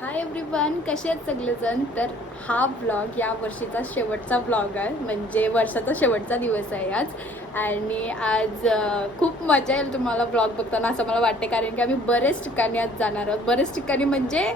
Hi everyone कसे आहेत सगळेजण? तर हा ब्लॉग या वर्षीचा शेवटचा ब्लॉग आहे. म्हणजे वर्षाचा शेवटचा दिवस आहे आज. आणि आज खूप मजा येईल तुम्हाला ब्लॉग बघताना असं मला वाटते. कारण की आम्ही बरेच ठिकाणी आज जाणार आहोत. बरेच ठिकाणी म्हणजे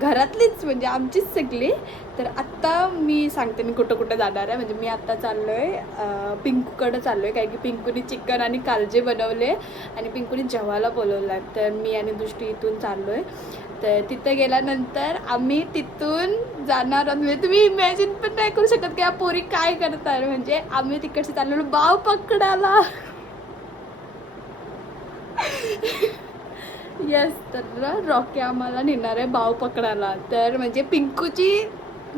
घरातलीच म्हणजे आमचीच सगळी. तर आत्ता मी सांगते मी कुठं कुठं जाणार आहे. म्हणजे मी आत्ता चाललो आहे पिंकूकडं चाललो आहे कारण की पिंकूने चिकन आणि कालजे बनवले आणि पिंकूने जेवायला बोलवलं. आहे तर मी आणि दृष्टी इथून चाललो आहे तर तिथं गेल्यानंतर आम्ही तिथून जाणार आहोत. म्हणजे तुम्ही इमॅजिन पण नाही करू शकत की या पोरी काय करतात. म्हणजे आम्ही तिकडचे चाललेलो बाव पकडायला. येस तर रॉकी आम्हाला नेणार आहे बाव पकडायला. तर म्हणजे पिंकूची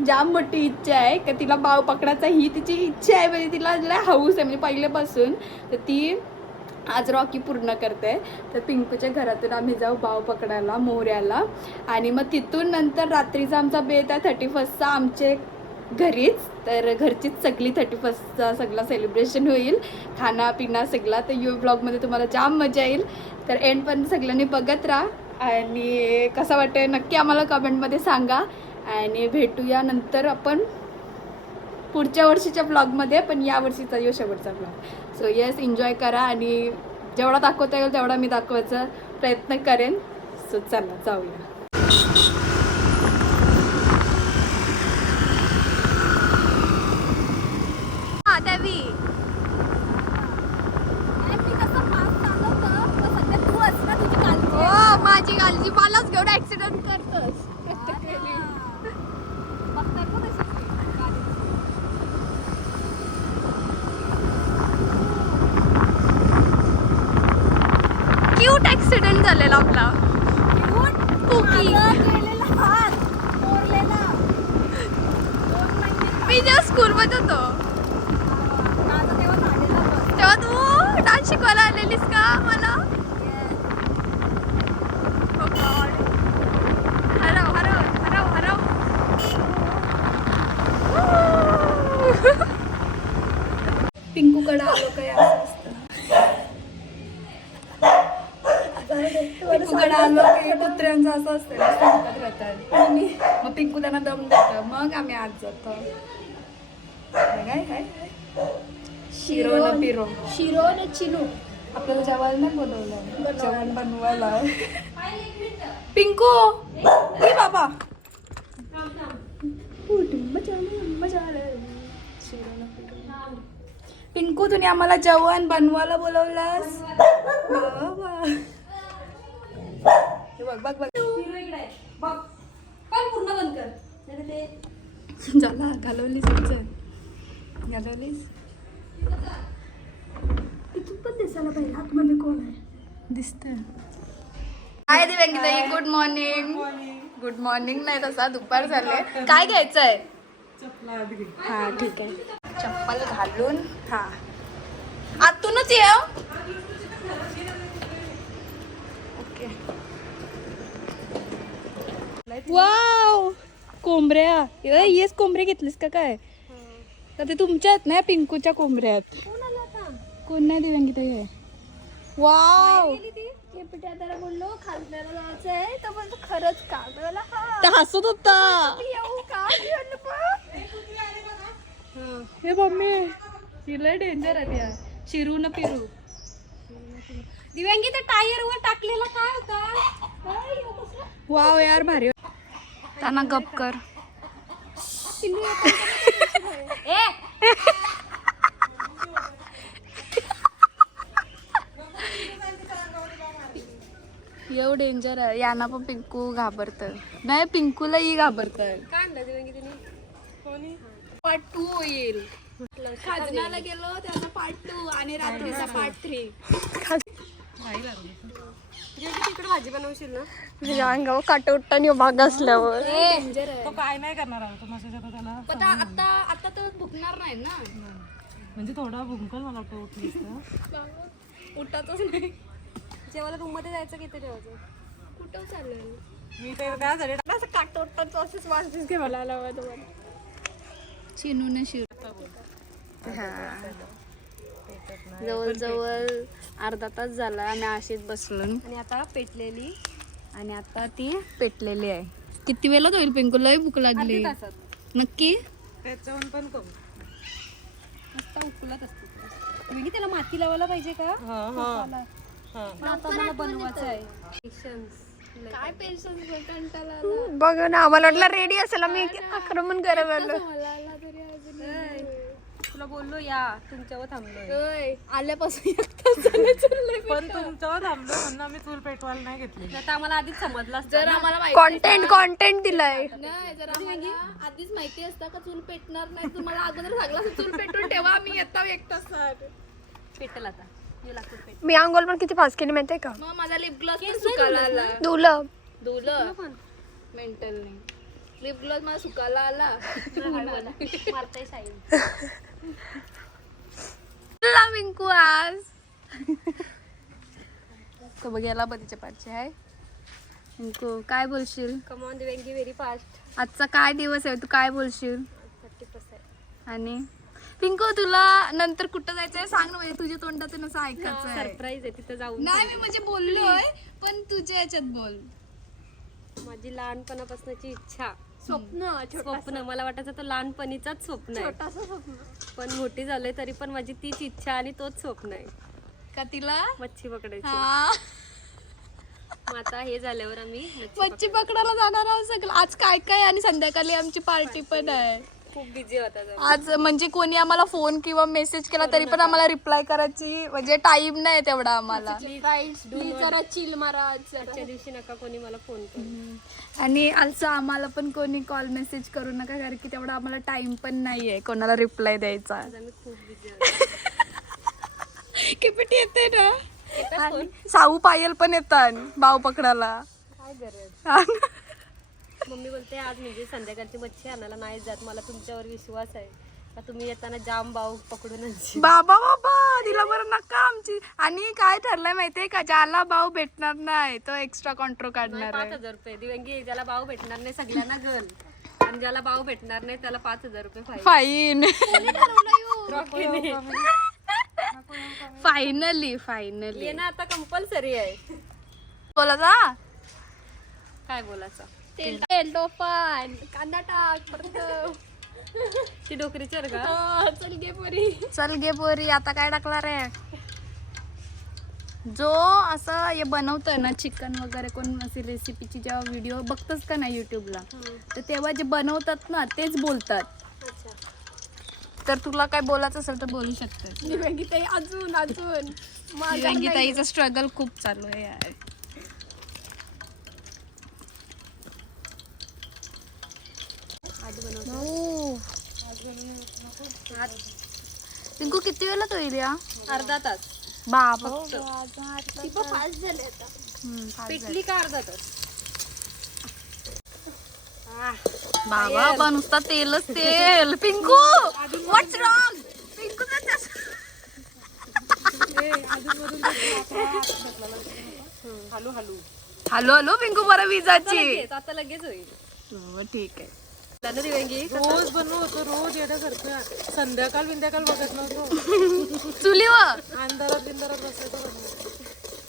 जाम मोठी इच्छा आहे का तिला बाव पकडायचा ही तिची इच्छा आहे. म्हणजे तिला लय हौस आहे. म्हणजे पहिल्यापासून तर ती आज रॉकी पूर्ण करते. तर पिंकूच्या घरातून आम्ही जाऊ बाव पकडायला मोऱ्याला आणि मग तिथून नंतर रात्रीचा आमचा बेत आहे थर्टी फर्स्टचा आमचे घरीच. तर घरचीच सगळी थर्टी फर्स्टचा सगळा सेलिब्रेशन होईल. खाना पिना सगळा. तर यू ब्लॉगमध्ये तुम्हाला जाम मजा येईल. तर एंड पण सगळ्यांनी बघत राहा. आणि कसं वाटतंय नक्की आम्हाला कमेंटमध्ये सांगा. आणि भेटूया नंतर आपण पुढच्या वर्षीच्या ब्लॉगमध्ये पण या वर्षीचा यो शेवटचा ब्लॉग सो येस एन्जॉय करा आणि जेवढा दाखवता येईल तेवढा मी दाखवायचा प्रयत्न करेन. सो चला जाऊया हा त्यावी हो माझी काळजी मलाच घेऊन ऍक्सिडेंट करतोस क्यूट ऍक्सिडेंट झालेला आपला कुकी मी जेव्हा स्कूलमध्ये होतो तेव्हा तू डान्स शिकवायला आलेलीस का मला Oh God. हरव हरव हरव हरव पिंकूकडे आलो काय पिंकूकडे आलो की कुत्र्यांचं असं असतं ना, सांगत राहतात मग पिंकू त्यांना दम देतं मग आम्ही आज जातो. काय काय काय शिरो न पिरो. शिरो न चिनू. आपल्याला जेवायला नाही बोलवलं. जेवण बनवायला. पिंकू! ए बाबा. पिंकू तुम्ही आम्हाला जेवण बनवायला बोलवलंस? बाबा. हे बघ बघ बघ. झाला घालवलीस चल. घालवलीस? तू पण दिसायला पाहिजे आतमध्ये कोण आहे? दिसत हाय दिव्यांगीताई गुड मॉर्निंग गुड मॉर्निंग नाही तसा दुपार झाले. काय घ्यायचंय? हा ठीक आहे. चप्पल घालून. हा. आतूनच ये हो. ओके. वाव कोंबड्या ए, येस कोंबड्या घेतलीस का काय? तर ते तुमच्या आहेत ना पिंकूच्या आहेत. कोण आला आता? कोण नाही आहे वाव! गेली ती. ते बोललो खासदारा जायचं आहे तर बोलतो खरंच का हा. तर हसत होता. मी येऊ का? मी म्हणलं, "पा." हे मम्मी तिला डेंजर आहे त्या शिरू न पिरू. दिव्यांगी त्या टायर वर टाकलेला काय होता? काय हे कसलं? वाव यार भारी त्यांना गप कर. एवढं डेंजर आहे. यांना पण पिंकू घाबरत नाही पिंकूलाही घाबरत पार्ट टू होईल खाजनाला गेलो त्याचा पार्ट टू आणि रात्रीचा पार्ट थ्री तिकडे भाजी बनवशील ना. तुझ्या अंगावर काटे उठताना भाग असल्यावर. आहे काय नाही करणार आहोत त्याला. पण आता आता तर भुकणार नाही ना. म्हणजे थोडा भूमकल मला वाटतं उठलीस तर. उठतच नाही. जेवायला रूममध्ये जायचं किती जेवायचं? कुठं चाललंय? मी ते काय झाले असं काट उठताच असंच घ्यायला आला हवा तुम्हाला चिनू न शिव जवळजवळ अर्धा तास झाला आम्ही अशीच बसलो आणि आता पेटलेली आणि आता ती पेटलेली आहे. किती वेळात होईल पिंकू? लय भूक लागली. नक्की? त्याच्याहून पण कमी. उकलत असते त्याला माती लावायला पाहिजे का? हा हा. हा. आता मला बनवायचं आहे. काय कंटाळा बघ ना आम्हाला वाटलं रेडी असेल आम्ही आक्रमण करायला आलो मला आला तरी अजून तुला बोललो या तुमच्यावर थांबलोय. ओय, आल्यापासून तास चाललंय. पण तुमच्यावर थांबलो म्हणून आम्ही चूल पेटवायला नाही घेतली आता आम्हाला आधीच समजलं जर आम्हाला माहिती कॉन्टेंट कॉन्टेंट दिलाय. नाही जर आम्हाला आधीच माहिती असतं का चूल पेटणार नाही तुम्हाला अगोदर सांगला चूल पेटून ठेवा आम्ही येतो एक तासात पेटल आता. येऊ लागतो पेट. मी आंघोळ पण किती फास्ट केली माहितीये का? मग माझा लिप ग्लॉस पण सुकायला आला. दुलं धुलं. मेंटल नाही. लिप ग्लॉस मला सुकायला आला. मारताय साईड पिंकू आज. तो बघायला बरीच्या पाठचे आहे. पिंकू काय बोलशील? कमॉन दिव्यांगी व्हेरी फास्ट आजचा काय दिवस आहे? तू काय बोलशील? आणि? पिंकू तुला नंतर कुठं जायचंय सांग ना म्हणजे तुझ्या तोंडातून असं ऐकायचं आहे. सरप्राईज आहे तिथं जाऊन नाही मी म्हणजे बोललोय पण तुझ्या याच्यात बोल. माझी लहानपणापासूनची इच्छा. स्वप्न स्वप्न. मला वाटायचं तो लहानपणीचाच स्वप्न आहे. पण मोठी झालोय तरी पण माझी तीच इच्छा आणि तोच स्वप्न आहे. का तिला? मच्छी पकडायची. हा. आता हे झाल्यावर आम्ही मच्छी पकडायला जाणार आहोत सगळं. आज काय काय आणि संध्याकाळी आमची पार्टी पण आहे. खूप बिझी होता. आज म्हणजे कोणी आम्हाला फोन किंवा मेसेज केला तरी पण आम्हाला रिप्लाय करायची म्हणजे टाइम नाही तेवढा आम्हाला. जरा चिल मारा आजच्या दिवशी नका कोणी मला फोन करू. आणि also आम्हाला पण कोणी कॉल मेसेज करू नका कारण की तेवढा आम्हाला टाइम पण नाहीये. कोणाला रिप्लाय द्यायचा. किपटी येते ना. साऊ पायल पण येतात बाव पकडायला. काय गरज? मम्मी बोलते आज म्हणजे संध्याकाळची मच्छी आणायला नाही जात. मला तुमच्यावर विश्वास आहे. तुम्ही येताना जाम बाऊ पकडून. बाबा बाबा तिला बरं नका आमची. आणि काय ठरलंय माहितीये का? ज्याला भाव भेटणार नाही तो एक्स्ट्रा कॉन्ट्रो काढणार पाच हजार रुपये. दिवंगी ज्याला भाव भेटणार नाही सगळ्यांना गल आणि ज्याला भाव भेटणार नाही त्याला पाच हजार रुपये फाईन फायनली फायनली ये. ना. आता कंपल्सरी आहे. बोला जा. काय बोलायचं? तेल टोफान कांदा टाक परत. ती डोकरी चर का? चल गे पोरी. चल गे पोरी आता काय टाकणार आहे? जो असं हे बनवतोय ना चिकन वगैरे कोण अशी रेसिपीची जेव्हा व्हिडिओ बघतोच का ना युट्यूबला तर तेव्हा जे बनवतात ना तेच बोलतात. अच्छा. तर तुला काय बोलायचं असेल तर बोलू दिव्यांगी अजून अजून. ताईचं स्ट्रगल खूप चालू आहे यार. पिंकू किती वेळा तो येईल या? अर्धा तास. फास्ट झाले आता. पिकली का अर्धा तास? बाबा पण नुसता तेलच तेल. पिंकू व्हॉट्स रॉंग पिंकू हलू हलू. हॅलो हॅलो पिंकू बरं विजाची. आता लगेच होईल. हो, ठीक आहे. रोज बनवू होतो रोज येण्यासारखं. संध्याकाळ बिंध्याकाळ बघत नव्हतो. चुलीवर अंधारात बिंधारात बसायचं.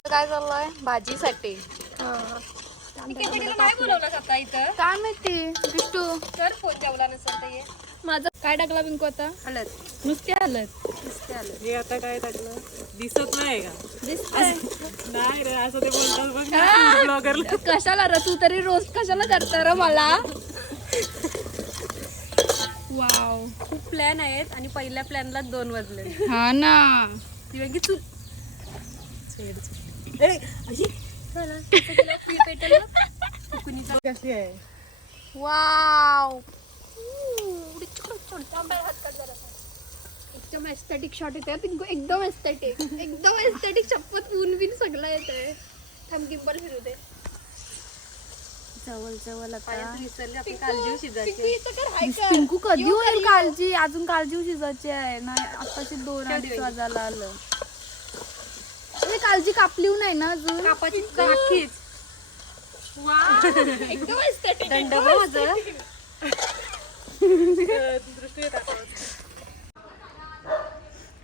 काय चाललंय? भाजीसाठी. काय बोलवलं आता इथं? काय माहिती? विष्टू कर फोन जेवला नसेल तर ये. माझं काय टाकला पिंकू आता? हळद नुसते आलं नुसते हे आता काय टाकलं? दिसत नाही का? नाही रे असं ते बोलतात बघ ब्लॉगरला कशाला र? तू तरी रोज कशाला करता र मला? खूप प्लॅन आहेत आणि पहिल्या प्लॅनला दोन वाजले. हा ना. दिव्यांगी चूल चला, कसं केलं? पीठ पेटलं? फुकणीचं. कशी आहे? वाव एकदम एस्थेटिक शॉट येते. एकदम एस्थेटिक एकदम एस्थेटिक शपथ ऊन बिन सगळं येते थांब गिंबल फिरू दे. जवळ जवळ पिंकू कधी होईल काळजी अजून काळजी शिजायची आहे. नाही आताची दोन अडीच वाजायला आलं. अरे काळजी कापली नाही ना अजून? कापाची काकीच. दंड माझं.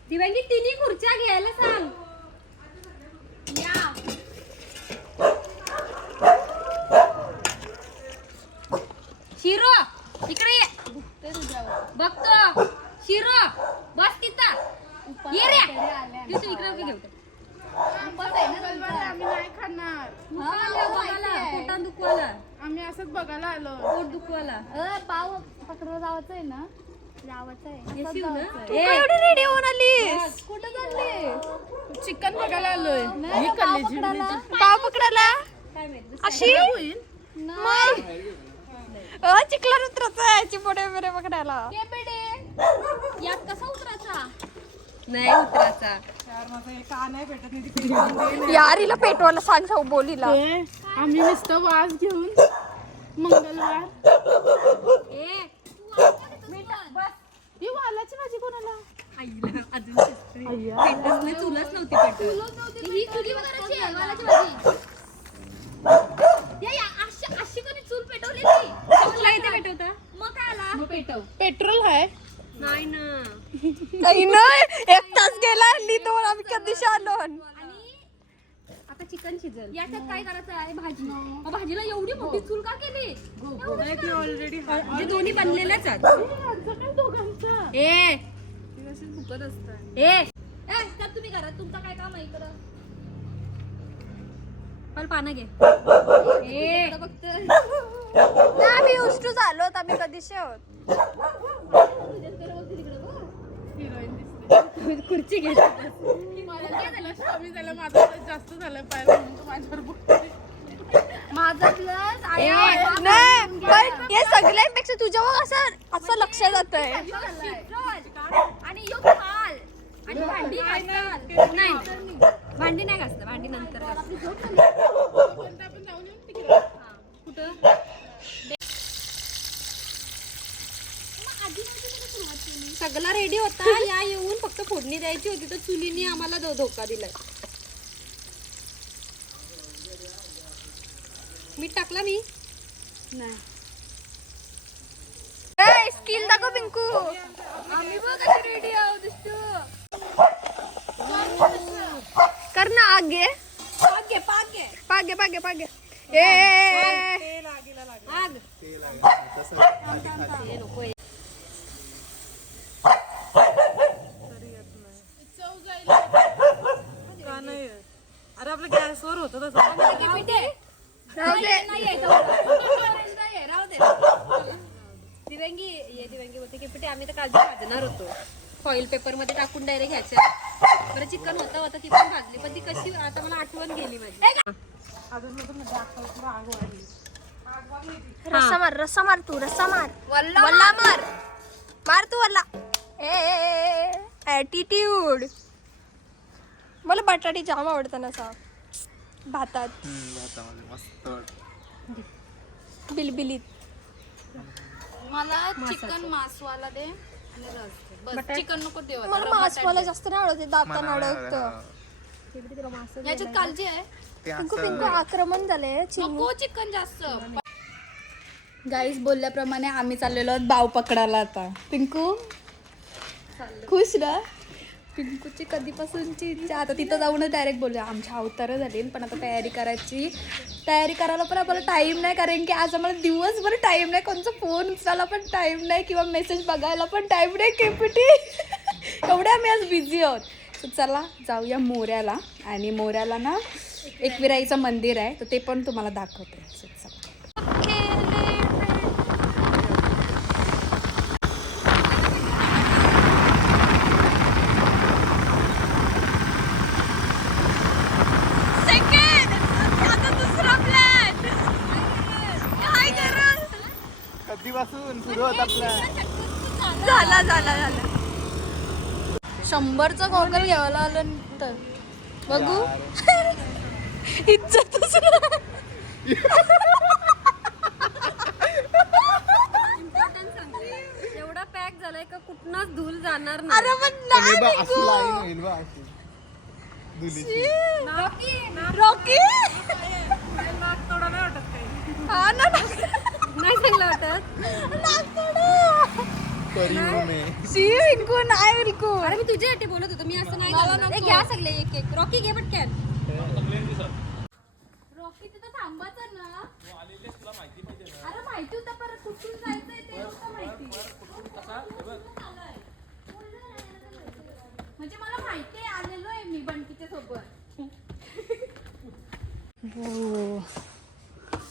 दिव्यांगी तिन्ही खुर्च्या घ्यायला सांग शिरो इकडे ये बघतो शिरो बस तिथं ये रे तू तू इकडे उभी घेऊ आम्ही नाही खाणार पोटात दुखवाला आम्ही असंच बघायला आलो पोट दुखवाला पाव पकडलं जावाचं आहे ना जावाचं आहे येशील ना एवढी रेडी होऊन आली कुठं चालले चिकन बघायला आलोय ही कलेजी पाव पकडायला काय माहिती अशी मग अ, उतरायचं चिपोडे वगैरे पकडायला. यात कसा उतरायचा? नाही उतराचा यार माझं हे का नाही भेटत नाही तिकडे? यार हिला पेटवायला सांग जाऊ बोलीला. आम्ही नुसतं वास घेऊन मंगळवार. ए ही वालाची भाजी कोणाला? आईला अजून नाही चुलच पेटत. ही चुली वगैरेची आहे वालाची भाजी. या, या, अशी अशी कोणी चूल पेटवलेली? तुला इथे पेटवता. पेट्रोल आहे नाही ना. नाही नाही एक तास गेला हल्ली दोन आम्ही कधीशी आलो आता चिकन शिजल. याच्यात काय करायचं आहे? भाजी. भाजीला एवढी मोठी चूल का केली? ऑलरेडी म्हणजे दोन्ही बनलेल्याच आहेत. ए. त्यात तुम्ही घरात तुमचं काय काम आहे इकडं? पण पानं घे. ए. नाही आम्ही उष्टू झालो आम्ही कधीशी आहोत खुर्ची घे कमी झालं माझं जास्त झालं पाहिजे म्हणून तू माझ्यावर बोलते. माझं प्लस ए, नाही पण हे सगळ्यांपेक्षा तुझ्यावर असं असं लक्ष जात आहे? आणि यो थाल आणि भांडी. नाही भांडी नाही घासलं भांडी नंतर घासलं. कुठं? सगळा रेडी होता या येऊन फक्त फोडणी द्यायची होती तर चुलीने आम्हाला धोका दिलाय मीठ टाकला मी स्किल दाखव पिंकू आम्ही बघ कशी रेडी आहोत दिसतो कर ना आग घे पाक घे पाग घे पाग घे पाग घे ए. आग हे नको हे. का नाही येत? अरे आपल्या गॅसवर होतं तसं. दिव्यांगी ये दिव्यांगी बोलते की पिठे आम्ही तर काळजी भाजणार होतो. फॉईल पेपरमध्ये टाकून डायरेक्ट घ्यायच्या बरं चिकन होता होता ती पण भाजली. पण ती कशी आता मला आठवण गेली माझी. रस्सा मार रस्सा मार तू रस्सा मार. वल्ला मार. मार. तू वल्ला. ऍटिट्यूड मला बटाटी जाम आवडतं ना सा भातात. मस्त. बिलबिलीत. मला चिकन मासवाला दे आणि रस दे. बस चिकन नको देऊ आता. मला मासवाला जास्त नाही आवडत दातान अडकतं याच्यात काळजी आहे. ते पिंकू असं पिंकू आक्रमण झालंय चिमू. नको चिकन जास्त. गाईस बोलल्याप्रमाणे आम्ही चाललेलो आहोत बाव पकडायला आता. पिंकू? खुश ना पिंकूची कधीपासूनची इच्छा. आता तिथं जाऊनच डायरेक्ट बोलूया. आमच्या अवतारं झाली पण आता तयारी करायची. तयारी करायला पण आम्हाला टाईम नाही कारण की आज आम्हाला दिवसभर टाईम नाही. कोणचा फोन उचलायला पण टाईम नाही किंवा मेसेज बघायला पण टाईम नाही केपीटी एवढे आम्ही आज बिझी आहोत. तर चला जाऊया मोऱ्याला. आणि मोऱ्याला ना एकविराईचं मंदिर आहे. तर ते पण तुम्हाला दाखवते. चला. कधीपासून सुरू होत आपला झाला झाला झाला. शंभरचा गॉगल घ्यायला आलं तर बघू. इज्जतच एवढा पॅक झालाय का कुठनच धूल जाणार अरे नाही पण रॉकी तोडा नाही वाटत काही. हा ना नाही चांगलं वाटत. शी पिंकू नाही पिंकू अरे मी तुझ्यासाठी बोलत होतो. मी असं नाही करणार. ए, घ्या सगळे एक एक. रॉकी घे पटकन. रॉकी तिथं थांबायचं ना. अरे माहिती होतं परत कुठं म्हणजे मला माहिती आहे आलेलो आहे मी बंटीच्या सोबत.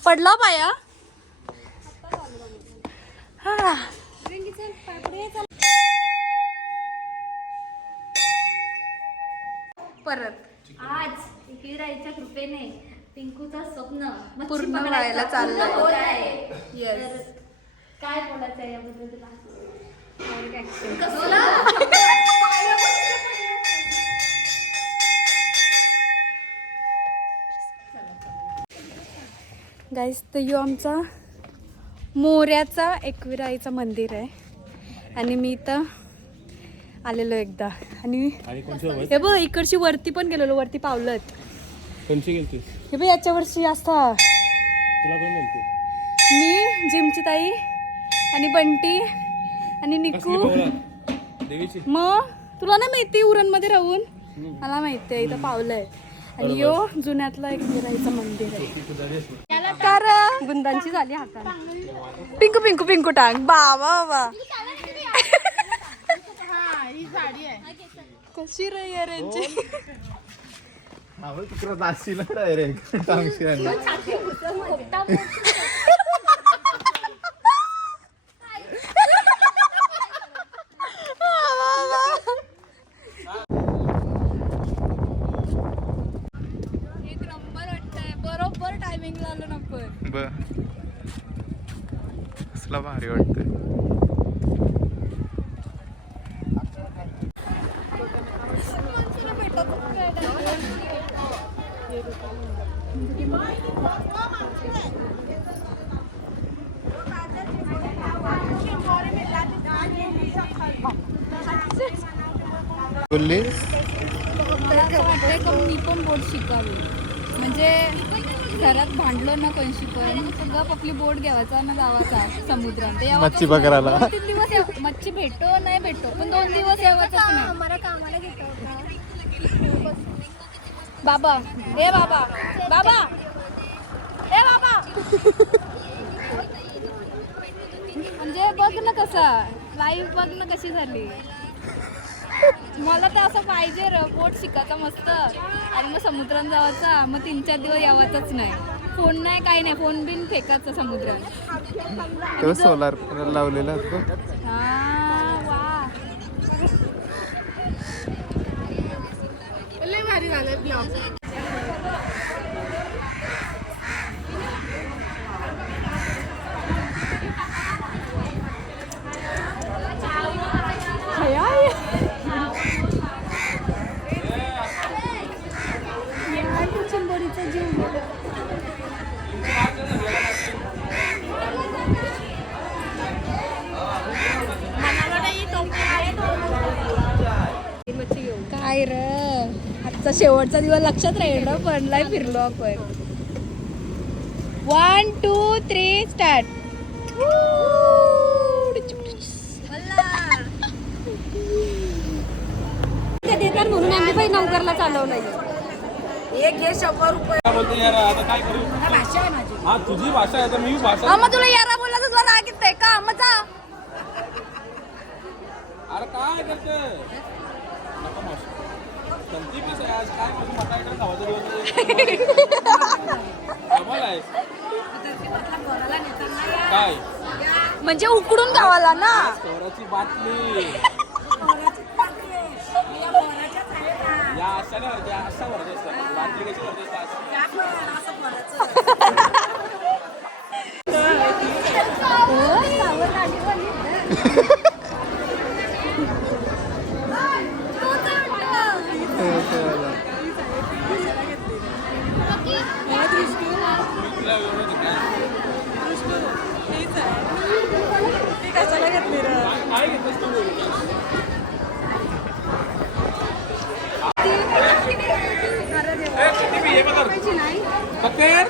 पडला पाया? हा परत आज एकविराईच्या कृपेने पिंकूचं स्वप्न. मच्छी पूर्ण पकडायचं व्हायला चाललंय. पूर्ण होत आहे. Yes. तर काय बोलायचं आहे याबद्दल तुला? गाईस तर यो आमचा मोऱ्याचा एकविराईचा मंदिर आहे. आणि मी इथं आलेलो एकदा. आणि हे बघ इकडची वरती पण गेलेलो वरती पावलत कोणची गेलतीस? हे बघ याच्यावरची असता तुला कोण गेलती मी जिमची ताई आणि बंटी आणि निकू? देवीची? मग तुला नाही माहिती उरणमध्ये राहून? मला माहिती आहे इथं पावलं आहे. आणि यो जुन्यातलं एक मिराईचं मंदिर आहे. कार गुंदांची झाली हातात पिंकू पिंकू पिंकू टांग. बाबा बाबा कशी रे यार यांची तिकडे जाशील डायरेक्ट टांगशील एक नंबर वाटतंय बरोबर टायमिंगला आलो ना आपण बर कसला भारी वाटतंय बोलली? मला असं वाटतंय का मी पण बोट शिकावी. म्हणजे घरात भांडलो ना कोणशी पण तर गप आपली बोट घ्यावाचा ना जावाचा समुद्रात. ते यावाचंच मच्छी नाही. पकडायला. दोन तीन दिवस याव- मच्छी भेटो नाही भेटो पण दोन दिवस यावाच नाही. कामाला घेतो बाबा ए बाबा बाबा ए बाबा. म्हणजे बघ ना कसा लाईव्ह बघ ना कशी झाली. मला ते असं पाहिजे र बोट शिकायचा मस्त. आणि मग समुद्रात जावाचा मग तीन चार दिवस यावाचाच नाही. फोन नाही काही नाही फोन बिन फेकायचा समुद्रात. तो सोलार लावलेला असतो. हा वा. लय भारी झालंय ब्लॉग काय र आजचा शेवटचा दिवस लक्षात राहील ना पण लय फिरलो आपण. वन टू थ्री स्टार्ट देतात म्हणून आम्ही पण नौकरला चालवलंय. बोलते यार आता काय करू? हा तुझी भाषा आहे तर मी भाषा मग तुला यारा बोलला तर तुला राग येतंय का? मग जा. अरे काय करते नको मावशी. काय म्हणजे उकडून गावाला ना? सोराची बाटली. या अशा नाही अशा असतात बाटली कशी असतात तुला एवढं ते काय काय घेतलंस तू बोलू फतेर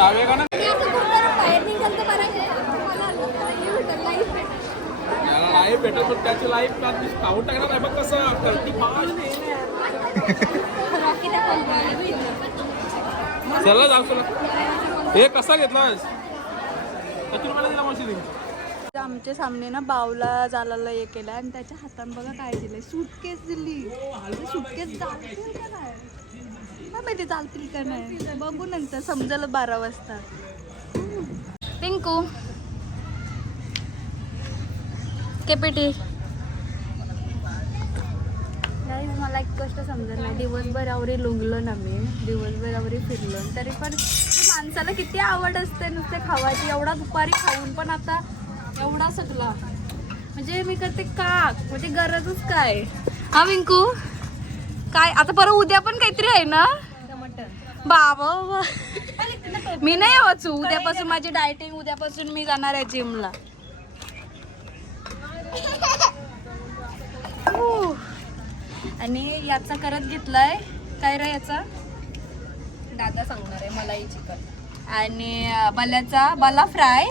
आता चावे का ना याला लाईफ भेटत पण त्याची लाईफ टाकणार. कसं चला जाऊ तुला हे कसा घेतलास? किती रुपयाला दिला मावशी आमच्या सामने ना बावला जालाला हे केलं आणि त्याच्या हातान बघा काय दिलंय. सुटकेस दिली. सुटकेस का नाही काय माहिती चालतील का नाही? बघू नंतर समजेल बारा वाजता. पिंकू. केपीटी नाही मला एक गोष्ट समजत नाही. दिवसभर लुंगलो ना मी दिवसभर आवरी फिरलो तरी पण माणसाला किती आवड असते नुसते खावायची. एवढा दुपारी खाऊन पण आता एवढा सगळा. म्हणजे मी करते का? म्हणजे गरजच काय? हा विंकू काय आता परत उद्या पण काहीतरी आहे ना? बाबा. मी नाही वाचू उद्यापासून माझी डायटिंग उद्यापासून मी जाणार आहे जिमला. आणि याचा करत घेतलाय. काय रे याचा? दादा सांगणार आहे मलाई चिकन. आणि अं, बल्याचा बला फ्राय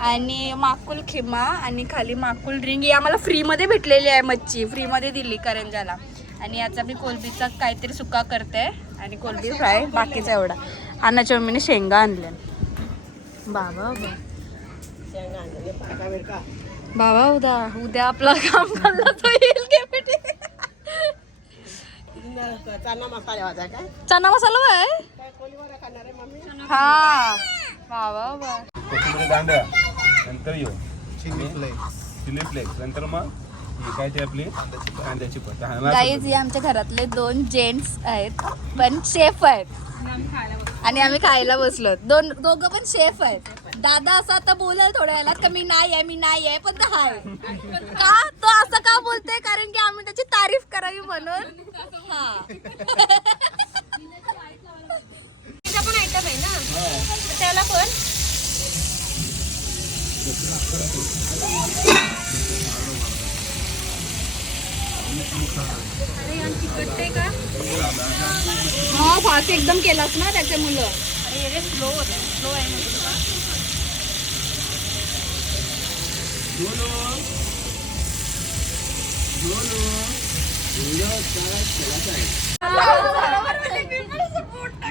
आणि माकुल खिमा आणि खाली माकुल ड्रिंक ही आम्हाला फ्रीमध्ये भेटलेली आहे मच्छी. फ्रीमध्ये दिली करंजाला आणि याचा मी कोलबीचा काहीतरी सुका करते आणि कोलबी फ्राय बाकीचा एवढा. अन्नाच्या मम्मीने शेंगा आणल्या. बाबा बाबा. बाबा उद्या उद्या आपलं काम करलं तर येईल के पेटी. चना मसाला आहे हा. बाबा नंतर येऊ चिली फ्लेक्स चिली फ्लेक्स नंतर मग? ही काय ती आपली? कांद्याची पत्ता ना गाईज हे आमच्या घरातले दोन जेंट्स आहेत पण शेफ आहेत. आणि आम्ही खायला बसलो. दोन दोघं पण शेफ आहेत. दादा असं आता बोलाल थोड्या वेळात का मी नाही आहे मी नाही आहे पण तो आहे का तो असं का बोलते कारण की आम्ही त्याची तारीफ करावी म्हणून. हा. पण आयटम आहे ना? तर त्याला पण. हा फास्ट एकदम केलास ना त्याचे मुलं. स्लो होते स्लो आहे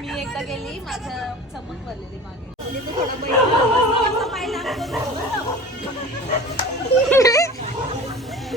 मी एकदा गेली माझं चमक भरलेली मागे.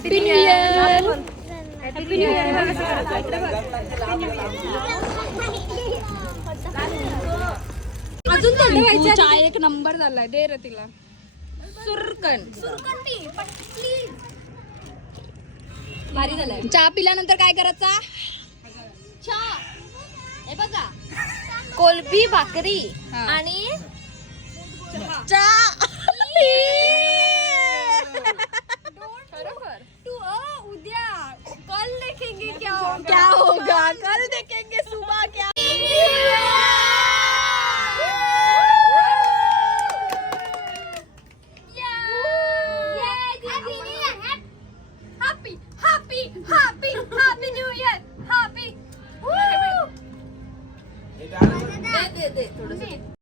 हॅपी न्यू इयर अजून थोडं चाय एक नंबर झालाय. दे रे तिला. सुरकन. भारी झालाय. चहा पिल्यानंतर काय करायचा? हे बघा. कोलबी भाकरी. आणि चहा. उद्या कल देखेंगे क्या होगा। क्या होगा? कल देखेंगे सुबह क्या। दे दे थोडस